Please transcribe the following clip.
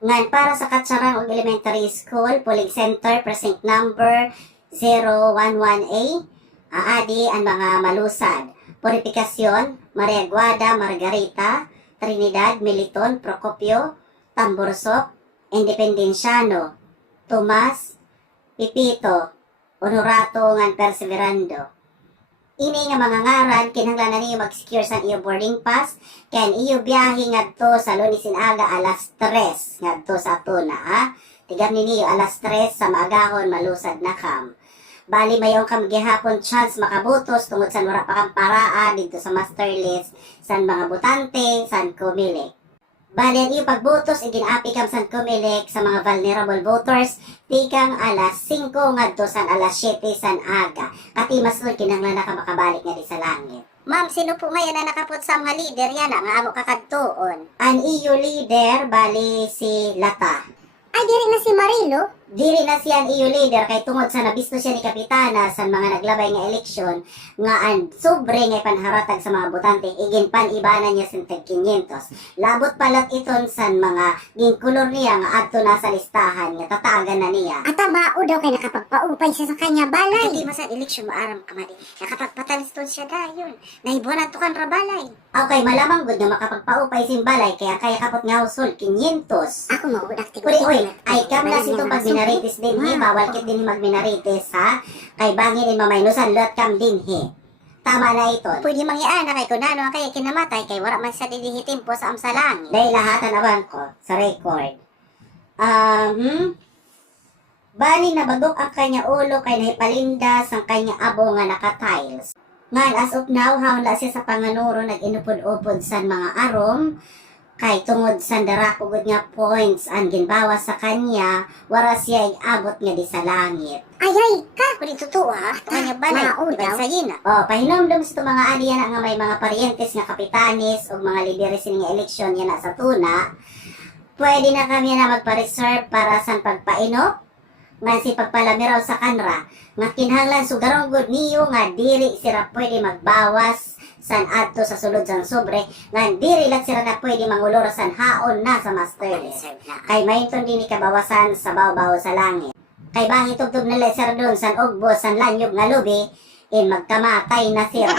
Ngan para sa Katsarang og Elementary School, Polling Center, Precinct Number 011A, aadi ang mga malusad. Purifikasyon, Maria Guada, Margarita, Trinidad, Militon, Procopio, Tamborsok, Independenciano, Tomas, Pipito, Honorato ngan Perseverando. Ini nga mga ngaran, kinahanglan niyo mag-secure sa iyo boarding pass, kaya iyo biyahe ngadto sa Lunes Inaga alas 3 ngadto sa Tuna, ha? Tigam niyo alas 3 sa maagahon malusad na kam. Bali mayong kam gihapon chance makabutos tungod sa mura pa kang paraa dito sa master list san mga botante san kumilik. Bali ang iyo pagbutos iginapi kam san kumilik sa mga vulnerable voters tikang alas 5 ngadto san alas 7 san aga. Kati mas nun kinahanglan na ka makabalik nga di sa langit. Ma'am, sino po ngayon na nakapot sa mga leader yan nga amo kakadtuon? Ang iyo leader bali si Lata. Ay, diri na si Marilo. Diri na siya ang iyo leader kay tungod sa nabisto siya ni Kapitana sa mga naglabay nga eleksyon nga ang sobre nga panharatag sa mga botante igin pan-ibanan niya sa 500. Labot palat iton sa mga ginkulor niya nga adto na sa listahan nga tatagan na niya. At mao daw kay nakapagpaupay siya sa kanya balay. Hindi masad eleksyon maaram kamali. Nakapagpataliston siya dayon. Nahibuan to kan rabalay. Okay, malamang gud nga makapagpaupay simbalay kaya kapot nga usol 500. Ako mo udak tigol. Uy, ay kam na sitong pagminarites din he, bawal kit din magminarites ha. Kay bangin din mamaynusan lot kam din he. Tama na ito. Pwede mangyana kay kunano kay kinamatay kay wala man sa didihitim po sa amsalang. Dahil lahatan awan ko sa record. Bali na bagok ang kanya ulo kay nahipalindas ang kanya abo nga naka-tiles. Ngan as of now, haon la siya sa panganuro nag-inupod-upod sa mga arom. Kay tungod sa darakugod nga points ang ginbawas sa kanya, wara siya abot nga di sa langit. Ayay ka. Kung totoo ha, kanya balay, Maudaw. sa gina. O, pahinomdom sa mga aliyan nga may mga parientes nga kapitanis o mga lideres nga eleksyon yan sa Tuna, pwede na kami na magpa-reserve para sa pagpainop, nga si pagpalamiraw sa kanra, nga kinahanglan sugarong good niyo nga diri sira pwede magbawas san adto sa sulod sang sobre nga diri lang sila na pwede mangulor san haon na sa master list. Kay mayinton din ikabawasan sa bawbaw sa langit. Kay bang itugtog na lesser doon san ugbo san lanyog nga lubi in magkamatay na sira.